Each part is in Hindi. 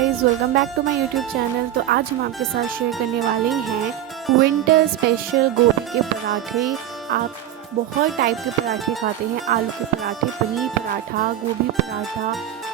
Guys, welcome back to my YouTube channel. तो आज हम आपके साथ शेयर करने वाले हैं विंटर स्पेशल गोभी के पराठे। आप बहुत टाइप के पराठे खाते हैं, आलू के पराठे, पनीर पराठा, गोभी पराठा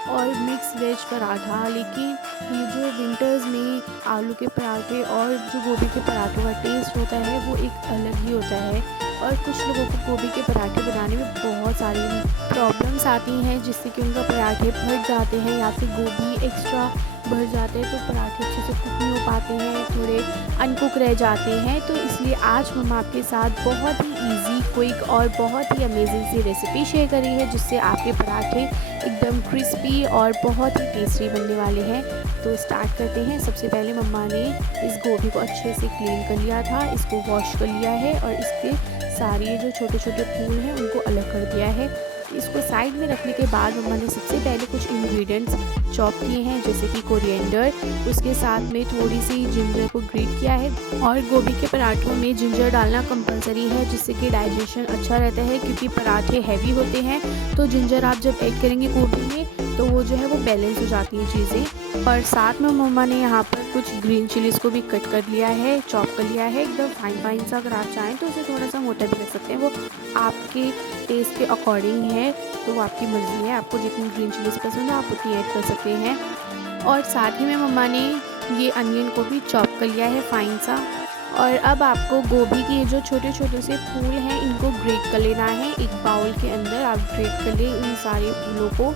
और मिक्स वेज पराठा, लेकिन ये जो विंटर्स में आलू के पराठे और जो गोभी के पराठों का टेस्ट होता है वो एक अलग ही होता है। और कुछ लोगों को गोभी के पराठे बनाने में बहुत सारी प्रॉब्लम्स आती हैं, जिससे कि उनका पराठे फट जाते हैं या फिर गोभी एक्स्ट्रा भर जाते हैं, तो पराठे अच्छे से कुक नहीं हो पाते हैं, थोड़े अनकुक रह जाते हैं। तो इसलिए आज हम आपके साथ बहुत ही इजी, क्विक और बहुत ही अमेजिंग सी रेसिपी शेयर करी है, जिससे आपके पराठे एकदम क्रिस्पी और बहुत ही टेस्टी बनने वाले हैं। तो स्टार्ट करते हैं। सबसे पहले मम्मा ने इस गोभी को अच्छे से क्लीन कर लिया था, इसको वॉश कर लिया है और इसके सारे जो छोटे छोटे फूल हैं उनको अलग कर दिया है। इसको साइड में रखने के बाद मम्मा ने सबसे पहले कुछ इंग्रेडिएंट्स चॉप किए हैं, जैसे कि कोरिएंडर, उसके साथ में थोड़ी सी जिंजर को ग्रेट किया है। और गोभी के पराठों में जिंजर डालना कंपलसरी है, जिससे कि डाइजेशन अच्छा रहता है, क्योंकि पराठे हैवी होते हैं। तो जिंजर आप जब ऐड करेंगे गोभी में तो वो जो है वो बैलेंस हो जाती हैं चीज़ें। और साथ में मम्मा ने यहाँ पर कुछ ग्रीन चिलीज़ को भी कट कर लिया है, चॉप कर लिया है एकदम फाइन फाइन सा। अगर आप चाहें तो उसे थोड़ा सा मोटा भी रख सकते हैं, वो आपके टेस्ट के अकॉर्डिंग है, तो वो आपकी मर्ज़ी है। आपको जितनी ग्रीन चिलीज़ पसंद है आप उतनी ऐड कर सकते हैं। और साथ ही में मम्मा ने ये अनियन को भी चॉप कर लिया है फाइन सा। और अब आपको गोभी के जो छोटे छोटे से फूल हैं इनको ग्रेट कर लेना है। एक बाउल के अंदर आप ग्रेट कर लें इन सारे फूलों को।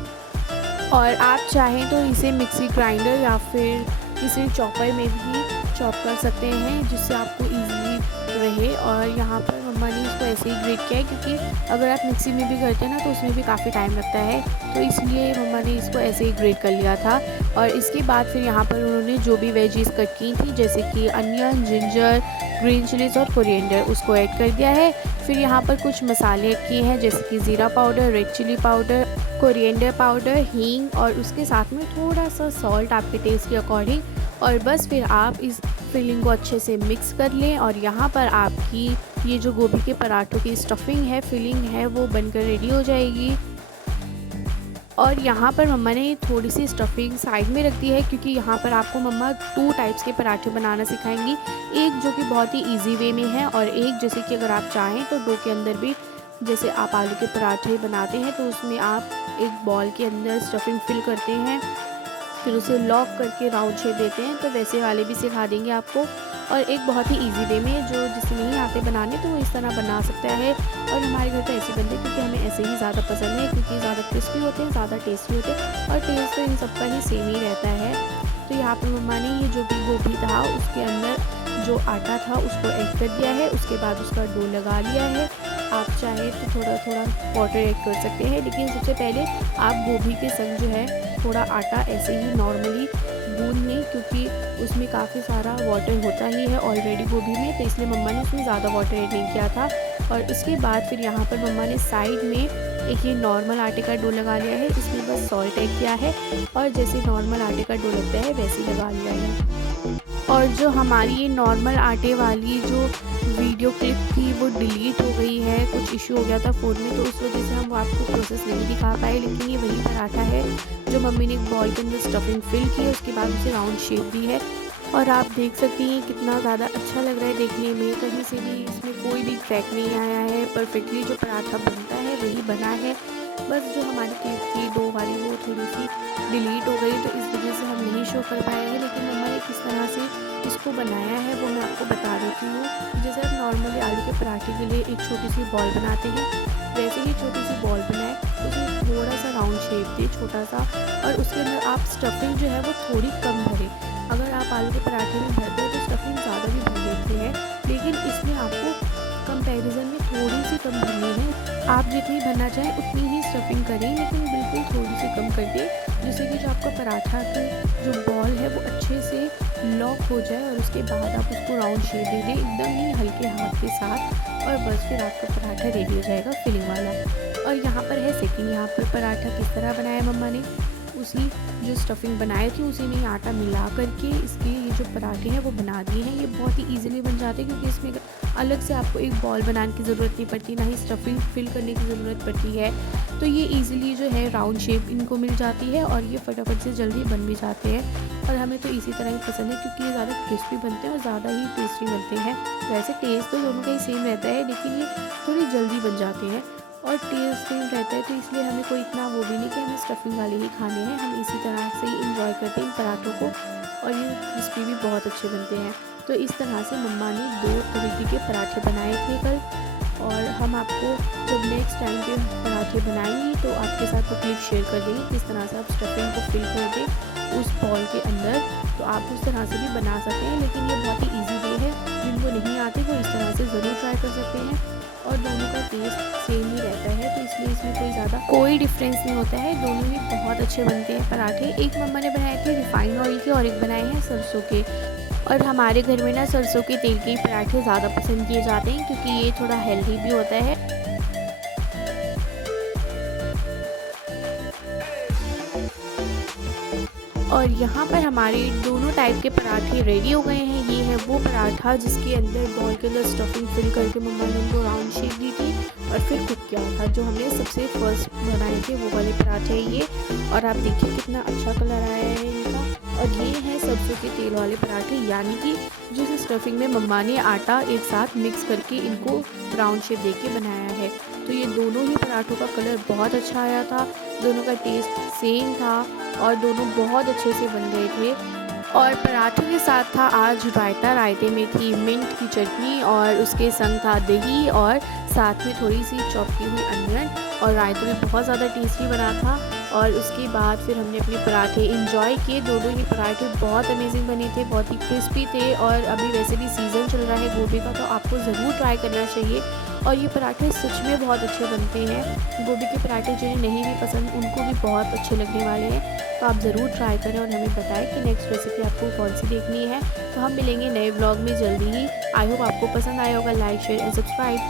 और आप चाहें तो इसे मिक्सी ग्राइंडर या फिर किसी चॉपर में भी चॉप कर सकते हैं, जिससे आपको इजीली रहे। और यहाँ पर मम्मा ने इसको ऐसे ही ग्रेट किया है, क्योंकि अगर आप मिक्सी में भी करते हैं ना तो उसमें भी काफ़ी टाइम लगता है, तो इसलिए मम्मा ने इसको ऐसे ही ग्रेट कर लिया था। और इसके बाद फिर यहाँ पर उन्होंने जो भी वेजीज कट की थी, जैसे कि अनियन, जिंजर, ग्रीन चिलीज़ और कोरिएंडर, उसको ऐड कर दिया है। फिर यहाँ पर कुछ मसाले ऐड किए हैं, जैसे कि ज़ीरा powder, red chilli powder, coriander powder, हींग और उसके साथ में थोड़ा सा सॉल्ट आपके टेस्ट के अकॉर्डिंग। और बस फिर आप इस फिलिंग को अच्छे से मिक्स कर लें। और यहाँ पर आपकी ये जो गोभी के पराठों की स्टफिंग है, फिलिंग है, वो बनकर रेडी हो जाएगी। और यहाँ पर मम्मा ने थोड़ी सी स्टफिंग साइड में रख दी है, क्योंकि यहाँ पर आपको मम्मा 2 टाइप्स के पराठे बनाना सिखाएंगी। एक जो कि बहुत ही इजी वे में है, और एक जैसे कि अगर आप चाहें तो डो के अंदर भी, जैसे आप आलू के पराठे बनाते हैं तो उसमें आप एक बॉल के अंदर स्टफिंग फिल करते हैं, फिर उसे लॉक करके राउंड शेप देते हैं, तो वैसे वाले भी सिखा देंगे आपको। और एक बहुत ही इजी वे में, जो जिसे नहीं आते बनाने तो वो इस तरह बना सकता है। और हमारे घर तो ऐसे बनते हैं, क्योंकि हमें ऐसे ही ज़्यादा पसंद है, क्योंकि ज़्यादा क्रिस्पी होते हैं, ज़्यादा टेस्टी होते हैं, और टेस्ट तो इन सबका ही सेम ही रहता है। तो यहाँ पर मम्मा ने ये जो भी गोभी था उसके अंदर जो आटा था उसको ऐड कर दिया है, उसके बाद उसका डो लगा लिया है। आप चाहे तो थोड़ा थोड़ा वाटर ऐड कर सकते हैं, लेकिन सबसे पहले आप गोभी के संग जो है थोड़ा आटा ऐसे ही नॉर्मली गूंद लें, क्योंकि उसमें काफ़ी सारा वाटर होता ही है ऑलरेडी गोभी में, तो इसलिए मम्मा ने उसमें ज़्यादा वाटर ऐड नहीं किया था। और उसके बाद फिर यहाँ पर मम्मा ने साइड में एक ये नॉर्मल आटे का डो लगा लिया है, इसमें बस सॉल्ट ऐड किया है, और जैसे नॉर्मल आटे का डो लगता है वैसे ही लगा लिया है। और जो हमारी ये नॉर्मल आटे वाली जो वीडियो क्लिप थी वो डिलीट हो गई है, कुछ इशू हो गया था फ़ोन में, तो उस वजह से हम आपको प्रोसेस नहीं दिखा पाए। लेकिन ये वही पराठा है जो मम्मी ने एक बॉल के अंदर स्टफिंग फिल की है, उसके बाद उसे राउंड शेप दी है। और आप देख सकती हैं कितना ज़्यादा अच्छा लग रहा है देखने में, कहीं से भी इसमें कोई भी क्रैक नहीं आया है, परफेक्टली जो पराठा बनता है वही बना है। बस जो हमारी क्लिप थी डो वाली वो थोड़ी सी डिलीट हो गई, तो इस वजह से हम नहीं शो कर पाए हैं। लेकिन मम्मा ने किस तरह से इसको बनाया है वो मैं आपको बता देती हूँ। जैसे आप नॉर्मली आलू के पराठे के लिए एक छोटी सी बॉल बनाते हैं, वैसे ही छोटी सी बॉल बनाए, उसमें थोड़ा सा राउंड शेप दे छोटा सा, और उसके अंदर आप स्टफिंग जो है वो थोड़ी कम भरें। अगर आप आलू के पराठे में भरते हैं तो स्टफिंग ज़्यादा भी भर देते हैं, लेकिन इसमें आपको कंपैरिजन में थोड़ी सी कम भरनी है। आप जितनी भरना चाहें उतनी ही स्टफिंग करें, लेकिन बिल्कुल थोड़ी सी कम कर दें, जिससे कि जो आपका पराठा की जो बॉल है वो अच्छे से लॉक हो जाए। और उसके बाद आप उसको राउंड शेप दे दें एकदम ही हल्के हाथ के साथ, और बस फिर आपका पराठा रेडी हो जाएगा फिलिंग वाला। और यहाँ पर है सेकंड, यहाँ पर पराठा किस तरह बनाया मम्मा ने। उसी जो स्टफिंग बनाई थी उसी में ही आटा मिला करके इसके ये जो पराठे हैं वो बना दिए हैं। ये बहुत ही ईज़िली बन जाते हैं क्योंकि इसमें अलग से आपको एक बॉल बनाने की ज़रूरत नहीं पड़ती, ना ही स्टफिंग फिल करने की ज़रूरत पड़ती है। तो ये ईज़िली जो है राउंड शेप इनको मिल जाती है और ये फटाफट से जल्दी बन भी जाते हैं। और हमें तो इसी तरह ही पसंद है क्योंकि ये ज़्यादा क्रिस्पी बनते हैं और ज़्यादा ही टेस्टी बनते हैं। वैसे टेस्ट तो दोनों का ही सेम रहता है, लेकिन ये थोड़ी जल्दी बन जाते हैं और टेस्ट सेम रहता है, तो इसलिए हमें कोई इतना वो भी नहीं कि हमें स्टफिंग वाले ही खाने हैं। हम इसी तरह से ही इंजॉय करते हैं इन पराठों को और ये क्रिस्पी भी बहुत अच्छे बनते हैं। तो इस तरह से मम्मा ने 2 तरीके के पराठे बनाए थे कल, और हम आपको जब नेक्स्ट टाइम पे पराठे बनाएंगे तो आपके साथ वो क्लिप शेयर कर देंगे किस तरह से आप स्टफिंग को फिल कर दें उस बॉल के अंदर। तो आप उस तरह से भी बना सकते हैं, लेकिन ये बहुत ही ईजी वे है। जिनको नहीं आते वो इस तरह से ज़रूर ट्राई कर सकते हैं और दोनों का टेस्ट सेम ही रहता है, तो इसलिए इसमें कोई डिफरेंस नहीं होता है। दोनों ही बहुत अच्छे बनते हैं पराठे। एक मम्मा ने बनाए थे रिफाइंड ऑयल के और एक बनाए हैं सरसों के। और हमारे घर में ना सरसों के तेल के पराठे ज़्यादा पसंद किए जाते हैं क्योंकि ये थोड़ा हेल्दी भी होता है। और यहाँ पर हमारे दोनों टाइप के पराठे रेडी हो गए हैं। ये है वो पराठा जिसके अंदर बॉल के अंदर स्टफिंग फिल करके मम्मा ने उनको राउंड शेप दी थी और फिर कुक किया था, जो हमने सबसे फर्स्ट बनाए थे वो वाले पराठे हैं ये। और आप देखिए कितना अच्छा कलर आया है इनका। और ये है सरसों के तेल वाले पराठे, यानी कि जिस स्टफिंग में मम्मा ने आटा एक साथ मिक्स करके इनको राउंड शेप देके बनाया है। तो ये दोनों ही पराठों का कलर बहुत अच्छा आया था, दोनों का टेस्ट सेम था और दोनों बहुत अच्छे से बन गए थे। और पराठों के साथ था आज रायता। रायते में थी मिंट की चटनी और उसके संग था दही और साथ में थोड़ी सी चॉप की हुई अनियन, और रायता भी बहुत ज़्यादा टेस्टी बना था। और उसके बाद फिर हमने अपने पराठे इंजॉय किए। दोनों ही पराठे बहुत अमेजिंग बने थे, बहुत ही क्रिस्पी थे। और अभी वैसे भी सीज़न चल रहा है गोभी का, तो आपको ज़रूर ट्राई करना चाहिए। और ये पराठे सच में बहुत अच्छे बनते हैं। गोभी के पराठे जिन्हें नहीं भी पसंद उनको भी बहुत अच्छे लगने वाले हैं, तो आप ज़रूर ट्राई करें और हमें बताएं कि नेक्स्ट रेसिपी आपको कौन सी देखनी है। तो हम मिलेंगे नए ब्लॉग में जल्दी ही। आई होप आपको पसंद आया होगा। Like share and subscribe.